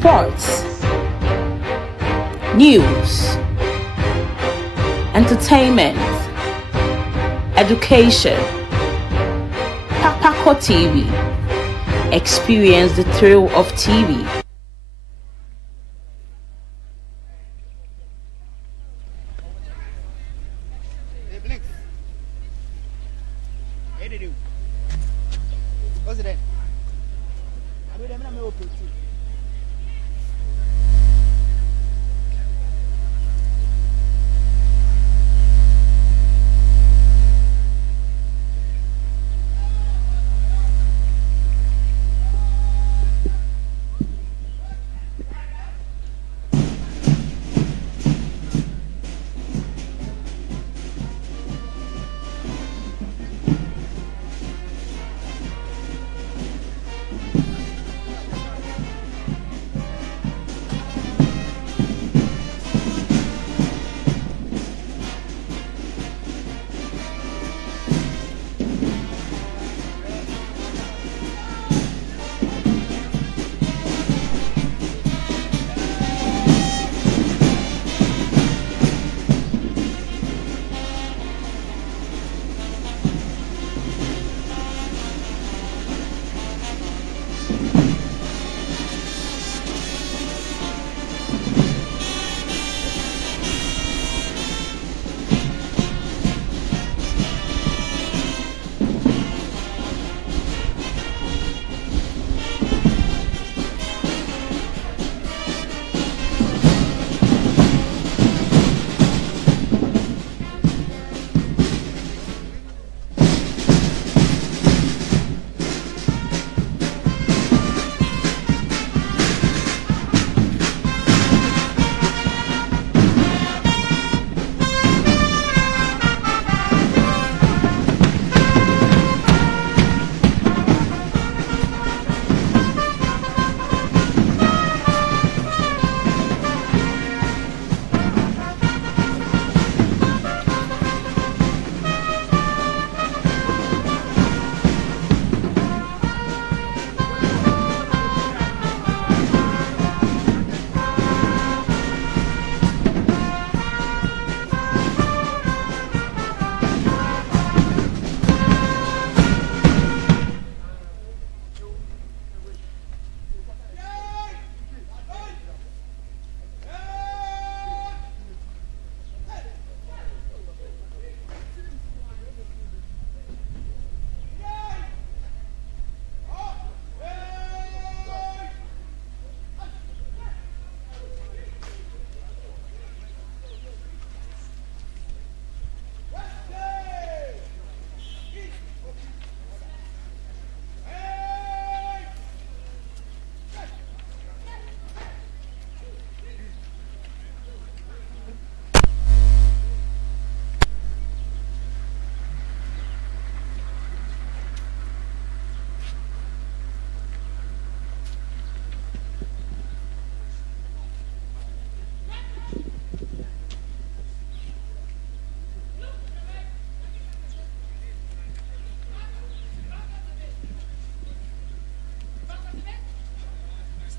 sports, news, entertainment, education. Papako TV. Experience the thrill of TV.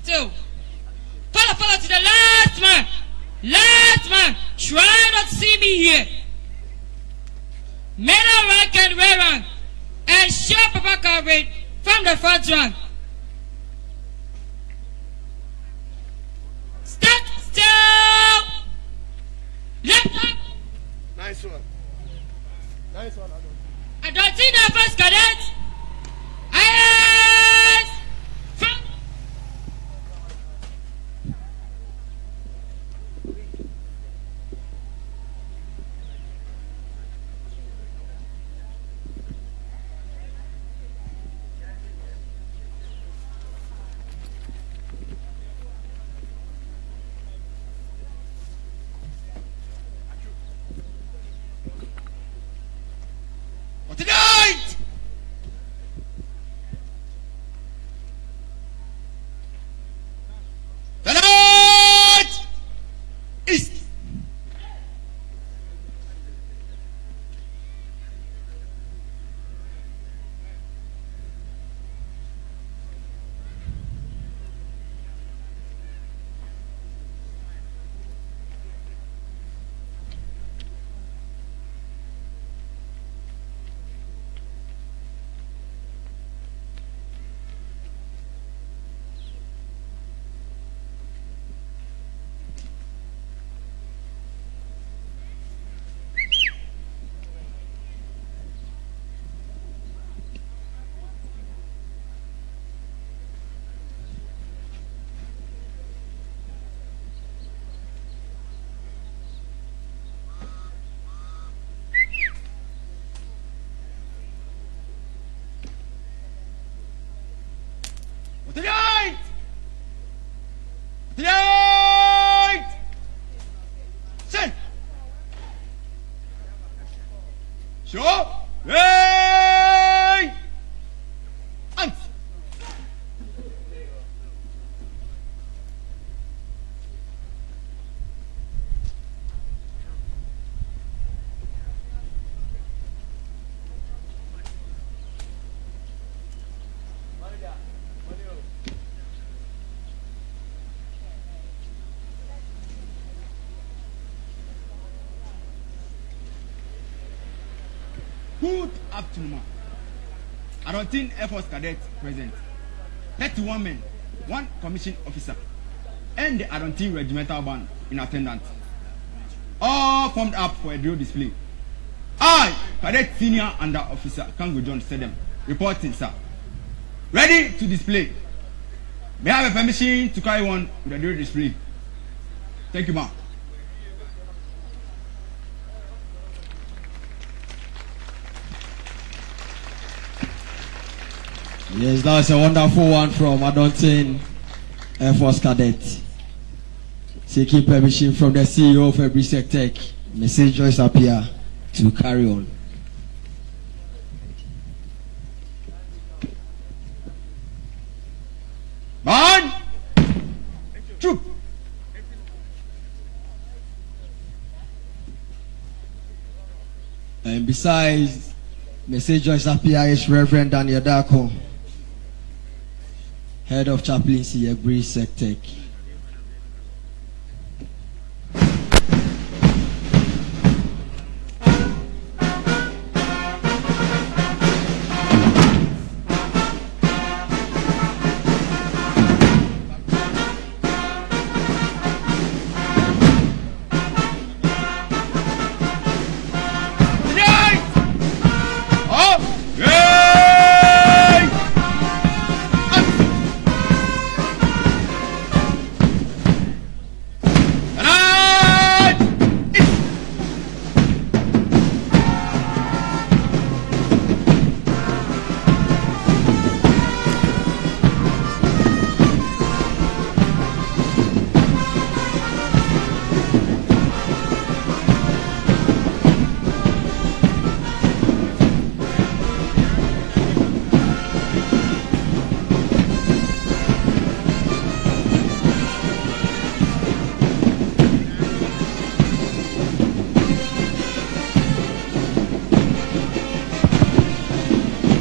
Still, follow to the last man. Last man, try not to see me here. Men are rank and wear rank, and share Papa coverage from the front rank. Stand still. Left up. Nice one. Nice one, Adonten first cadet. Yes. From. Tonight, Show. Hey! Ant. Good afternoon. ADONTEN Air Force Cadet present. 31 men, 1 commissioned officer, and the ADONTEN regimental band in attendance. All formed up for a drill display. I, Cadet Senior Under Officer Kango John Sedem, reporting, sir. Ready to display. May I have a permission to carry on with the drill display? Thank you, ma'am. Yes, that's a wonderful one from ADONTEN Air Force Cadet. Seeking permission from the CEO of PRESBYTERIAN, Mrs. Joyce Appiah, to carry on. Man! Troop! And besides, Mrs. Joyce Appiah is Reverend Daniel Dako, Head of Chaplaincy, Aburi Pshts.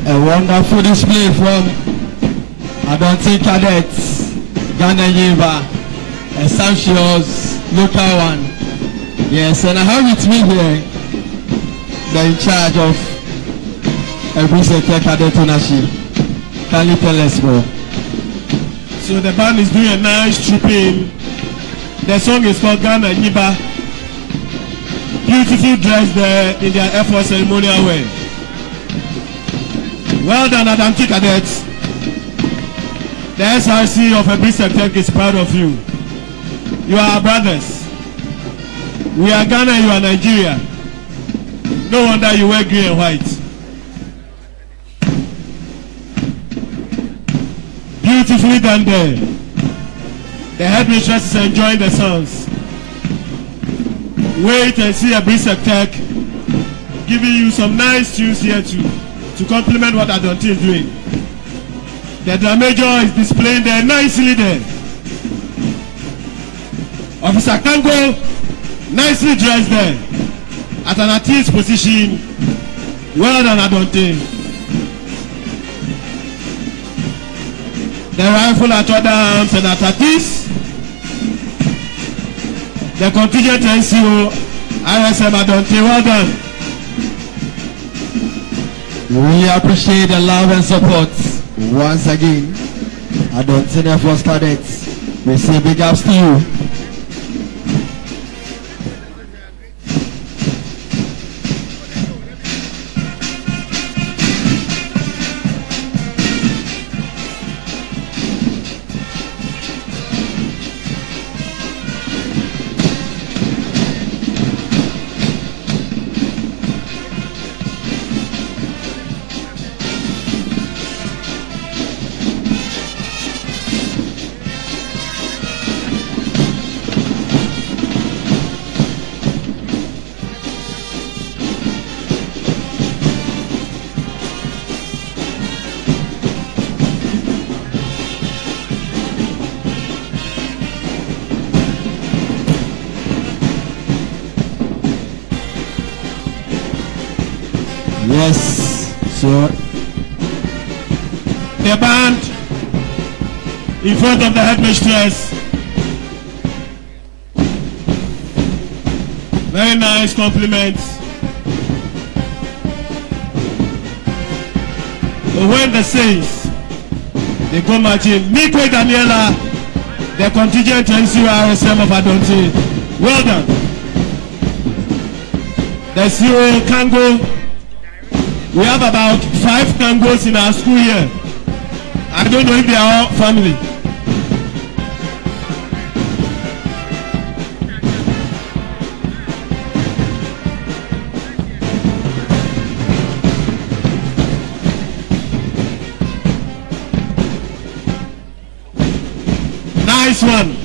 A wonderful display from ADONTEN Cadets, Ghana Yiba, a sumptuous local one. Yes, and I have with me here the in charge of PRESBYTERIAN Cadet ownership. Can you tell us more? So the band is doing a nice trooping. The song is called Ghana Yiba. Beautifully dressed there in their Air Force ceremonial way. Well done, ADONTEN Cadets. The SRC of PRESBYTERIAN is proud of you. You are our brothers. We are Ghana, you are Nigeria. No wonder you wear green and white. Beautifully done there. The headmistress is enjoying the songs. Wait and see PRESBYTERIAN giving you some nice tunes here too, to complement what ADONTEN is doing. The drum major is displaying there nicely there. Officer Kango, nicely dressed there, at an artist's position. Well done, ADONTEN. The rifle at other arms and at artists. The contingent NCO, RSM ADONTEN, well done. We appreciate the love and support once again. ADONTEN Air Force Cadets, we say big ups to you. Yes, sure. The band in front of the headmistress. Very nice compliments. But when the saints, they go marching. Mikwe Daniela, the contingent NCRSM of Adonten. Well done. The CEO Kango. We have about 5 Kangos in our school here. I don't know if they are all family. Nice one.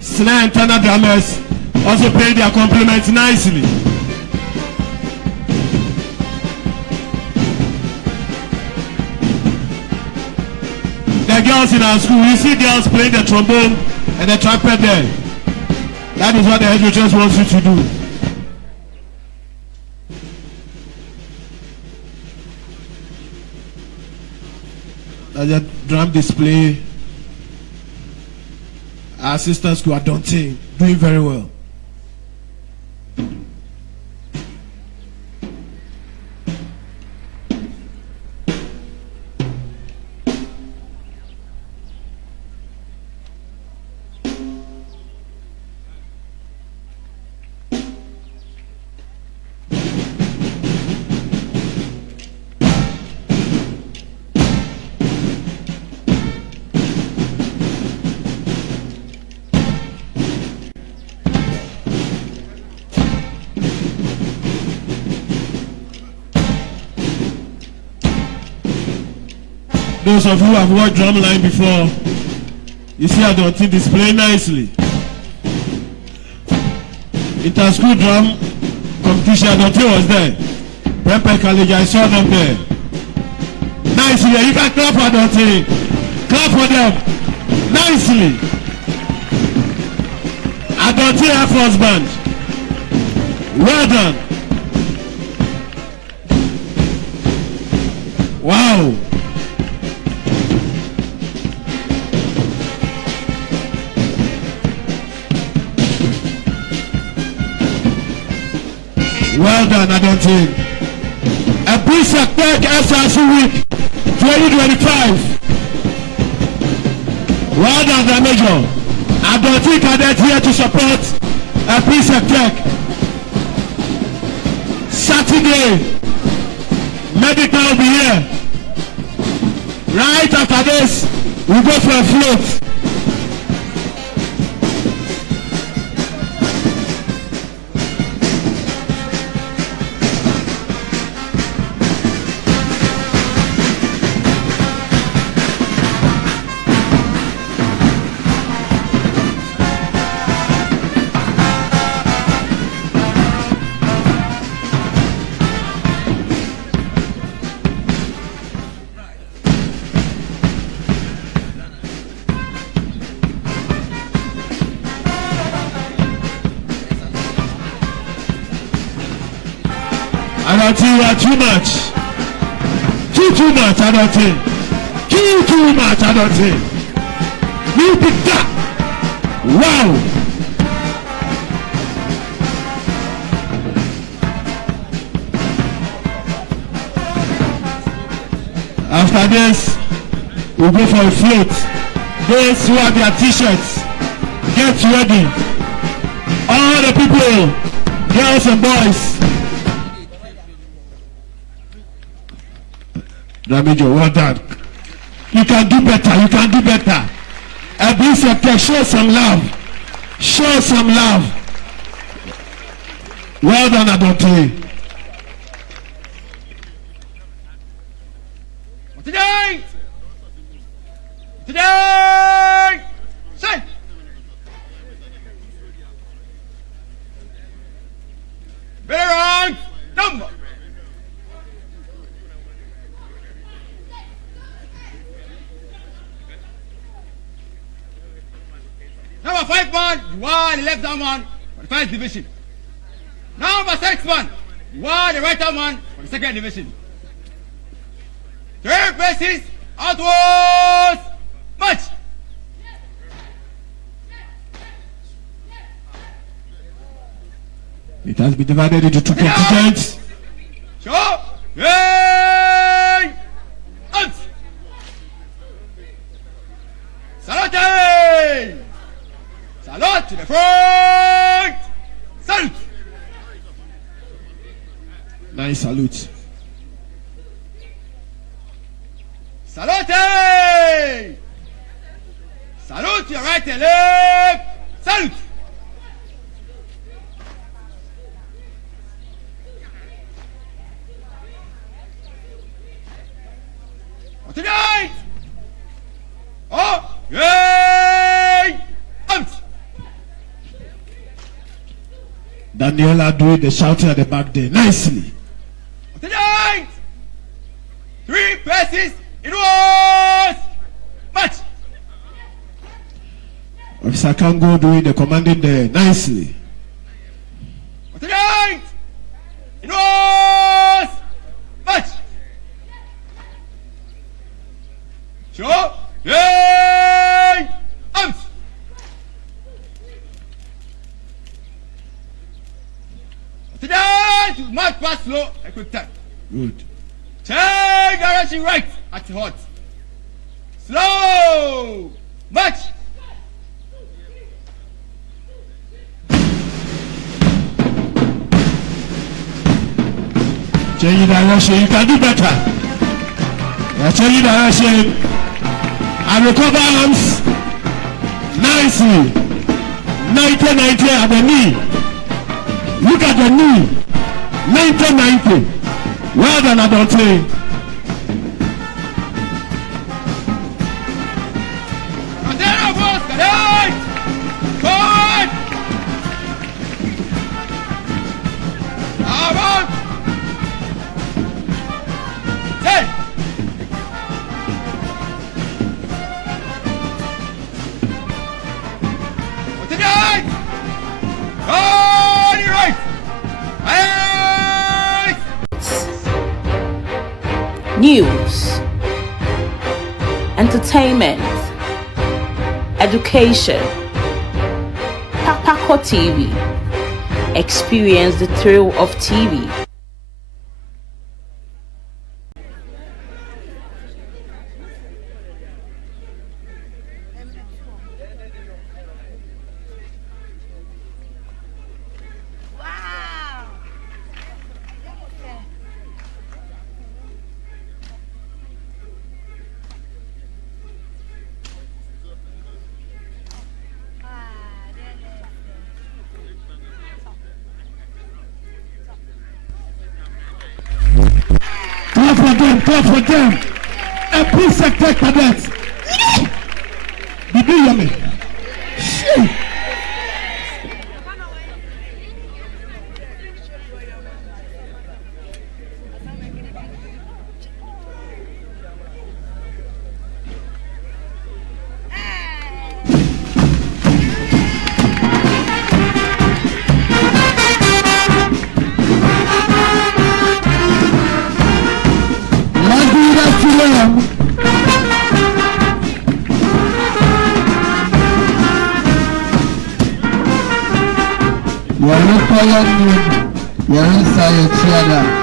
Snare and Tana drummers also pay their compliments nicely. The girls in our school, you see girls playing the trombone and the trumpet there. That is what the headmistress wants you to do. That's a drum display. Our sisters who are Adonten, doing very well. Those of you who have watched drumline before, you see Adonten display nicely. Inter-school drum competition, Adonten was there. Prempeh College, I saw them there. Nicely, you can clap for Adonten. Clap for them. Nicely. Adonten Air Force Band. Well done. Wow. Well done, Adonten. Aburi Pshts SRC Week 2025. Well done, the Major. Adonten Cadet here to support Aburi Pshts. Saturday, medical will be here. Right after this, we go for a float. Adonten, you are too much. Too much, Adonten. Too much, Adonten. You did that. Wow. After this, we'll go for a float. Those who have their t-shirts, get ready. All the people, girls and boys. Ramijo, well done. You can do better. You can do better. Aburi Pshts, show some love. Show some love. Well done, Adonten. Today, say. Very wrong. Number. Number 5 man, you are the left hand man for the first division. Number 6 man, you are the right hand man for the second division. 3 paces outwards. March. It has been divided into 2 contingents. Show. Hey. Out. Salute. Salute to the front. Salute. Nice salute. Salute. Salute to your right and left. Salute. Tonight. Oh, yay! Out. Daniela doing the shouting at the back there nicely. Tonight. 3 paces inwards. March. Officer Kango doing the commanding there nicely. Tonight. Inwards. March. Show. Yay! Out. Tonight. March fast slow. A quick time. Good. Change direction right at hot. Slow. March. Change direction. You can do better. Change direction. And recover arms. Nicely. 90-90 at the knee. Look at the knee. 90-90. Well done, Adonten. Continue, boss. Cadet. Forward. Out. Hey. Tonight. On your right. Right. News, entertainment, education. Papako TV. Experience the thrill of TV. Clap for them. A pre-sector cadet. Did you hear me? Shit. You're inside your chair.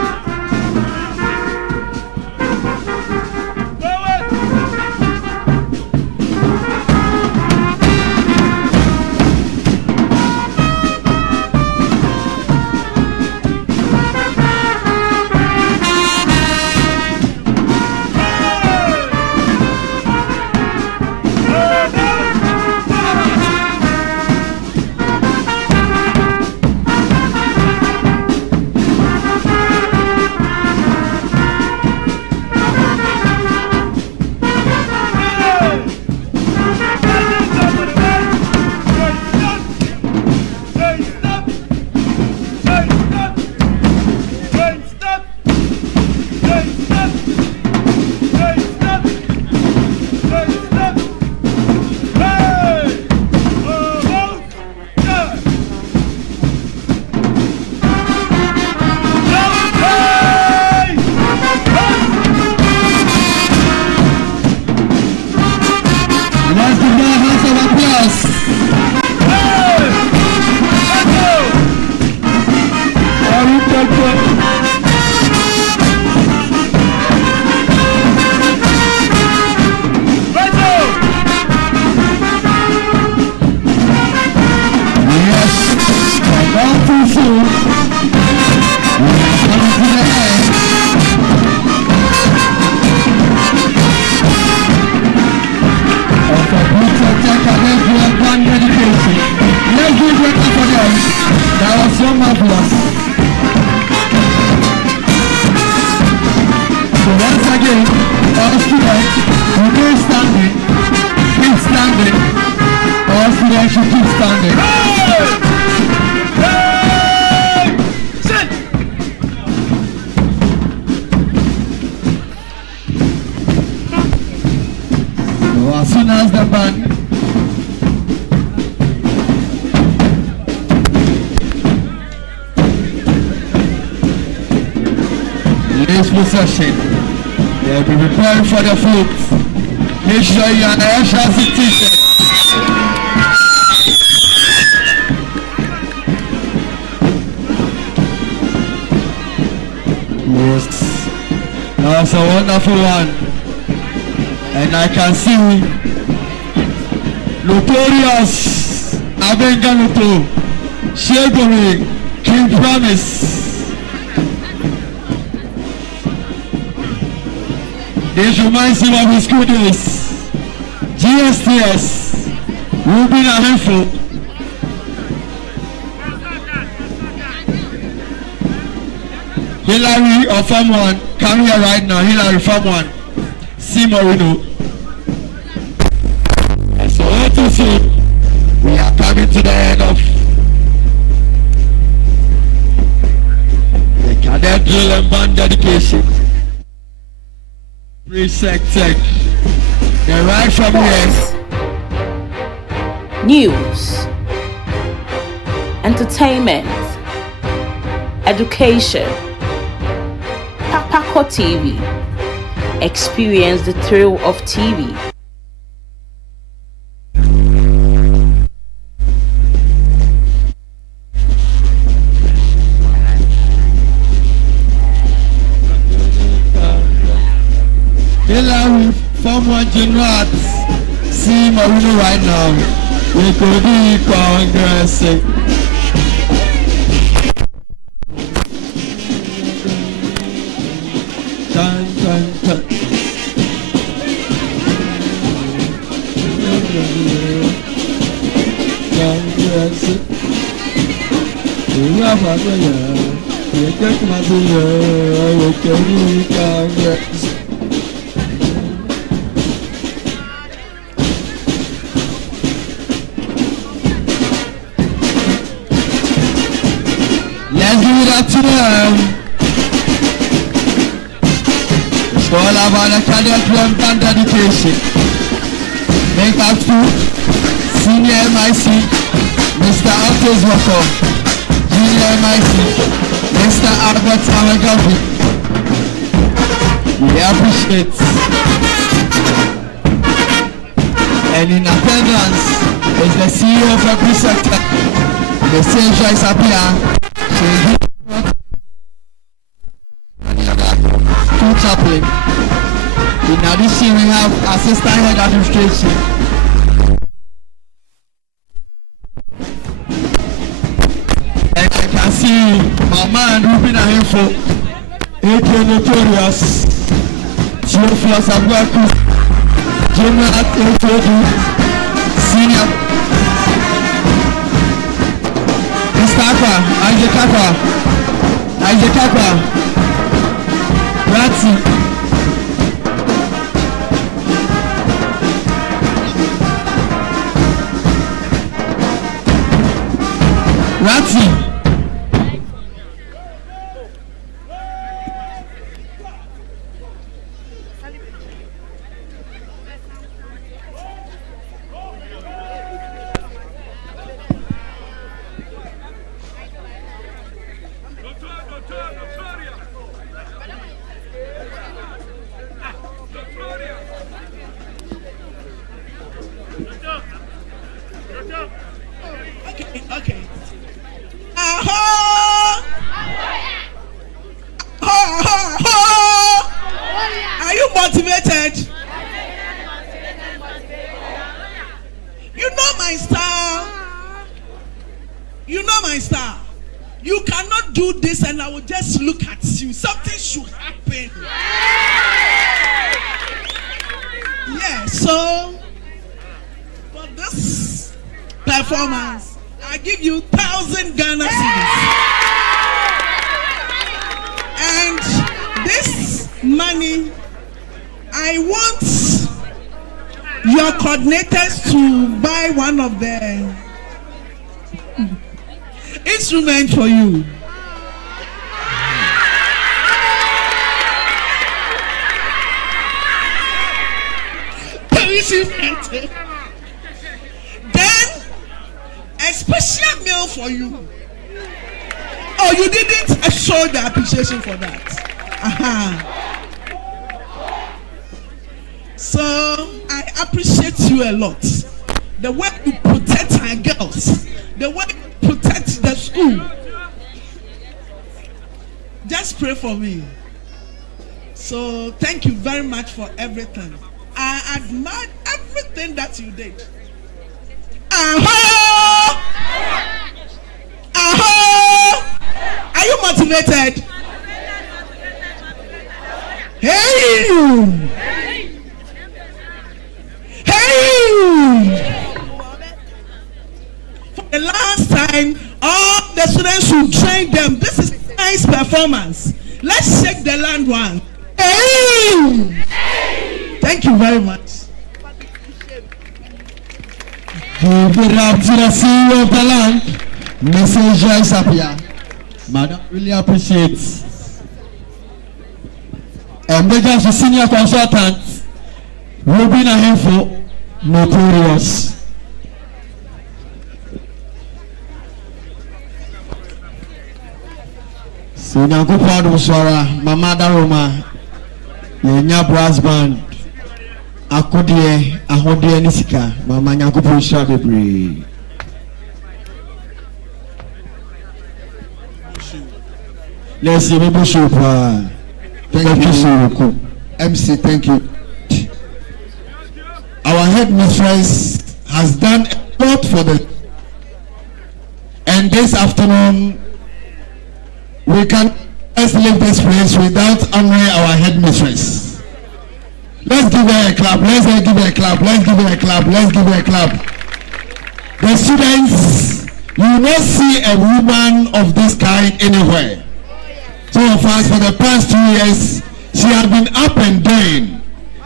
procession. They'll be preparing for the float. Make sure you are an extra t-shirt. Yes, that was a wonderful one. And I can see Notorious Abenganuto Shegori King Promise. This reminds him of his school days. GSTS, Ruben Ahefo. Hillary of Farm 1, come here right now. Hillary Farm 1. See Moreno. And so what to see, we are coming to the end of the cadet drill and band dedication. Pre-sec tech. They're right from here. News, entertainment, education. Papako TV. Experience the thrill of TV. Hillary, Form 1 General, see Marino right now. We could be Congress. Dun, dun, dun. Congress. We have a prayer. We get my prayer. We can be Congress. Let's give it up to them. It's all about the cadet drum band dedication. Make up to Senior MIC, Mr. Altos Walker, Junior MIC, Mr. Albert Amagavi. We appreciate. And in attendance is the CEO of every sector, the same choice up here. Chaplain. In addition, we have assistant head administration. And I can see my man Ruben Ahefo, AP Notorious, Theophilus Abwaku, General Atodu, Senior, Mr. Isaac Kapa, Ratzi. Okay. Are you motivated? You know my style. You know my style. You cannot do this and I will just look at you. Something should happen. Yeah, so for this performance, I give you 1,000 Ghana cedis. And this money, I want your coordinators to buy one of the instruments for you. Then a special meal for you. Oh, you didn't show the appreciation for that. So I appreciate you a lot. The way you protect our girls, the way you protect the school. Just pray for me. So thank you very much for everything. I admire everything that you did. Are you motivated? Hey! For the last time, all the students should train them. This is nice performance. Let's shake the land one. Hey! Thank you very much. Give it up to the CEO of the land, Mrs. Joyce Apia. Madam, really appreciate. And Major Senior Consultant, Ruben Ahefo, Notorious. So now go for the Swara, Mama Daroma, Yenya Brass Band, Akodie, Ahodie Nisika, Mama Nyakupo Shabebre. Let's see, we show. Thank you, so MC, thank you. Our headmistress has done a lot for the. And this afternoon, we can just leave this place without honoring our headmistress. Let's give her a clap. Let's give her a clap. Let's give her a clap. Let's give her a clap. The students, you will not see a woman of this kind anywhere. So fast for the past 2 years, she has been up and down.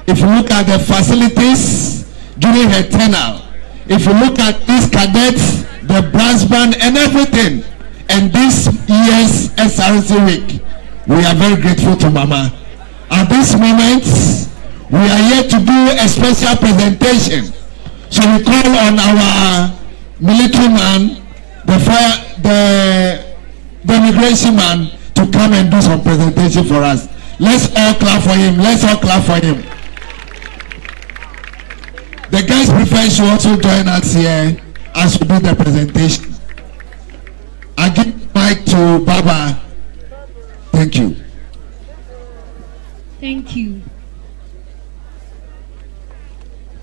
If you look at the facilities during her tenure, if you look at these cadets, the brass band and everything, and this year's SRC week, we are very grateful to Mama. At this moment, we are here to do a special presentation. So we call on our military man, the immigration man, to come and do some presentation for us. Let's all clap for him. Let's all clap for him. The guys prefer should also join us here as we do the presentation. I give the mic to Baba. Thank you. Thank you.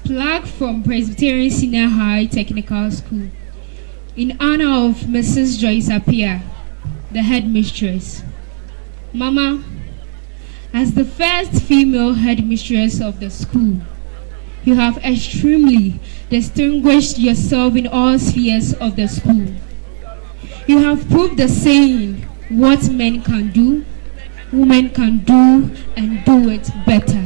Plaque from Presbyterian Senior High Technical School in honor of Mrs. Joyce Apia, the headmistress. Mama, as the first female headmistress of the school, you have extremely distinguished yourself in all spheres of the school. You have proved the saying, what men can do, women can do, and do it better.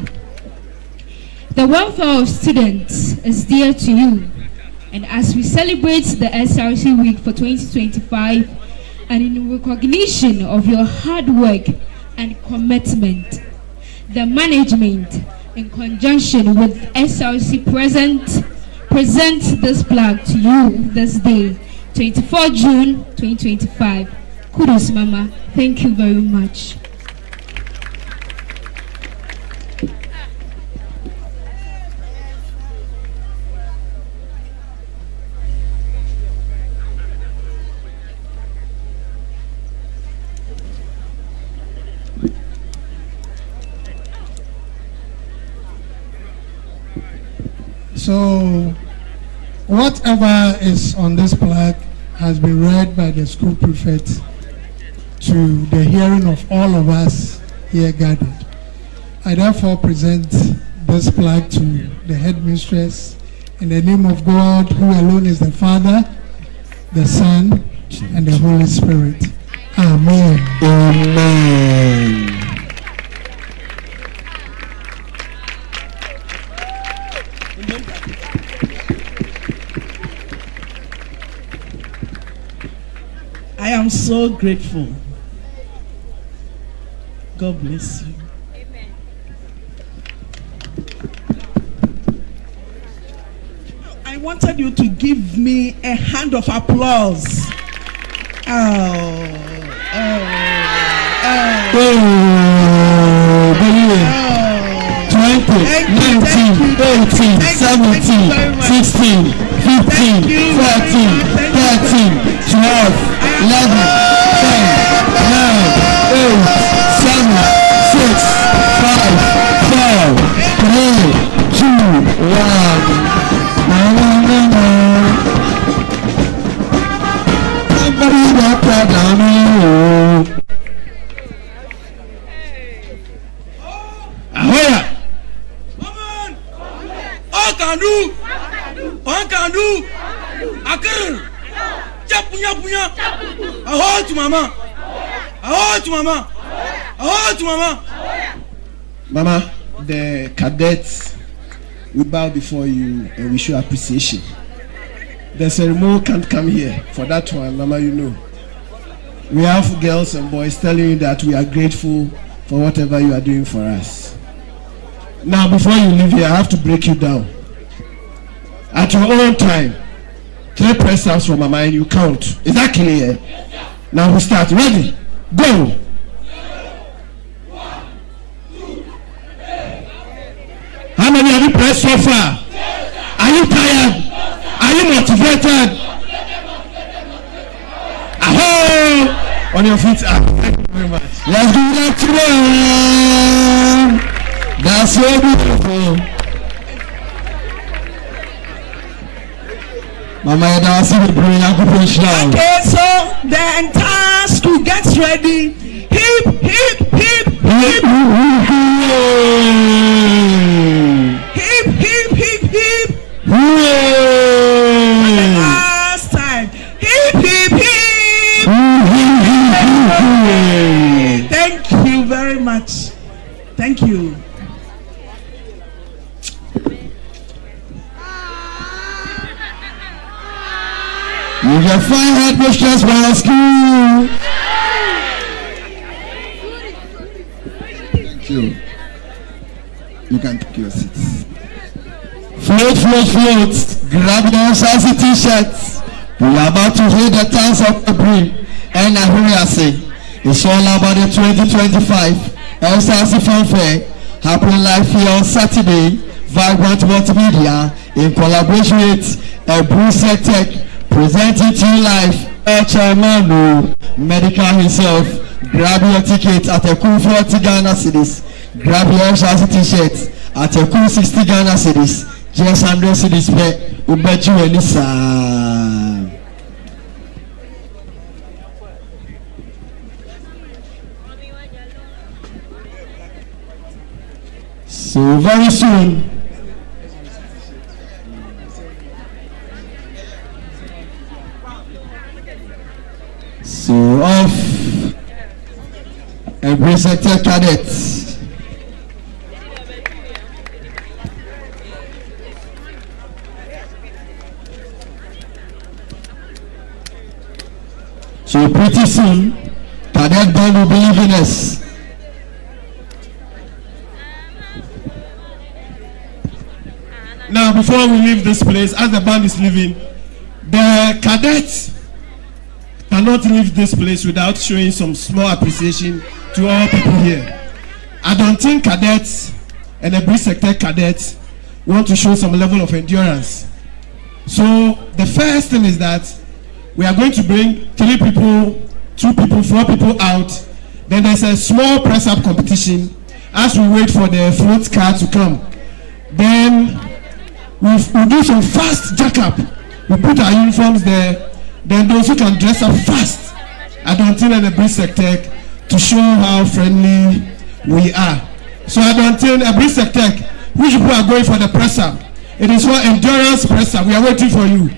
The welfare of students is dear to you, and as we celebrate the SRC week for 2025, and in recognition of your hard work and commitment, the management, in conjunction with SRC present this plaque to you this day, 24 June 2025. Kudos, Mama. Thank you very much. So, whatever is on this plaque has been read by the school prefect to the hearing of all of us here gathered. I therefore present this plaque to the headmistress in the name of God, who alone is the Father, the Son, and the Holy Spirit. Amen. Amen. I am so grateful. God bless you. Amen. I wanted you to give me a hand of applause. Oh. 20, 19, 18, 17, 16, 15, 14, 13, 12, 11, Ahoya. All can do. One can do. Akir. Punya punya. Ahoy to mama. Ahoy to mama. Ahoy to mama. Mama, the cadets we bow before you and we show appreciation. The ceremony can't come here. For that one, Mama, you know. We have girls and boys telling you that we are grateful for whatever you are doing for us. Now, before you leave here, I have to break you down. At your own time, 3 press ups from Mama and you count. Is that clear? Now we start. Ready? Go! How many have you pressed so far? Are you tired? Are you motivated? Aho! On your feet up. Thank you very much. Let's do that today. That's so beautiful. Mama, you're dancing with bringing up now. Okay, so the entire school gets ready. Hip, hip, hip, hip. Hip, hip, hip, hip. The last time. Hip, hip, hip. Thank you very much. Thank you. You can find headmistress by our school. Thank you. You can take your seats. Float, float, float. Grab the SRC t-shirts. We are about to hear the dance of Aburi and Aburi. It's all about the 2025 SRC Fanfare happening live here on Saturday. Vibrant Multimedia in collaboration with Aburi Tech presenting to you live HMO Medical himself. Grab your ticket at a cool 40 Ghana cedis. Grab your SRC t-shirt at a cool 60 Ghana cedis. Just 100 cedis per Ubeju Elisa. So very soon, of every sector cadets. So pretty soon, cadet band will be leaving us. Now, before we leave this place, as the band is leaving, the cadets cannot leave this place without showing some small appreciation to all people here. ADONTEN cadets and Aburi sector cadets want to show some level of endurance. So the first thing is that we are going to bring 3 people, 2 people, 4 people out. Then there's a small press-up competition as we wait for the float car to come. Then we'll do some fast jack-up. We put our uniforms there. Then those who can dress up fast, ADONTEN and Aburi sector, to show how friendly we are. So ADONTEN, Aburi sector, which people are going for the press-up? It is for endurance press-up. We are waiting for you.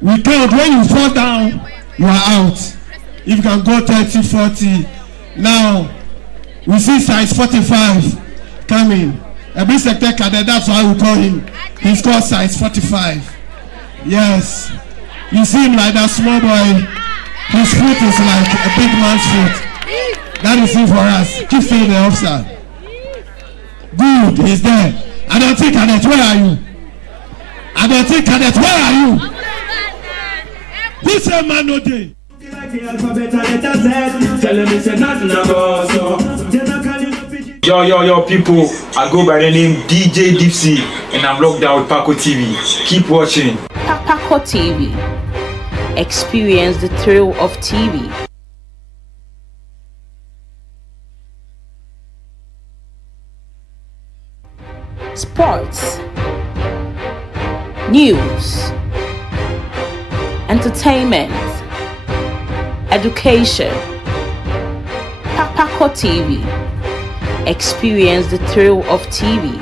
We count. When you fall down, you are out. If you can go 30, 40. Now, we see size 45 coming. Aburi sector cadet, that's why we call him. He's called size 45. Yes. You see him like that small boy. His foot is like a big man's foot. That is it for us. Keep saying the officer. Good, he's there. ADONTEN cadet, where are you? ADONTEN cadet, where are you? Who said man no day? Like the alphabet and letter Z. Tell them it's a nothing about so. Yo, people, I go by the name DJ Dipsy and I'm locked down with Paco TV. Keep watching. Paco TV. Experience the thrill of TV. Sports, news, entertainment, education. Paco TV. Experience the thrill of TV.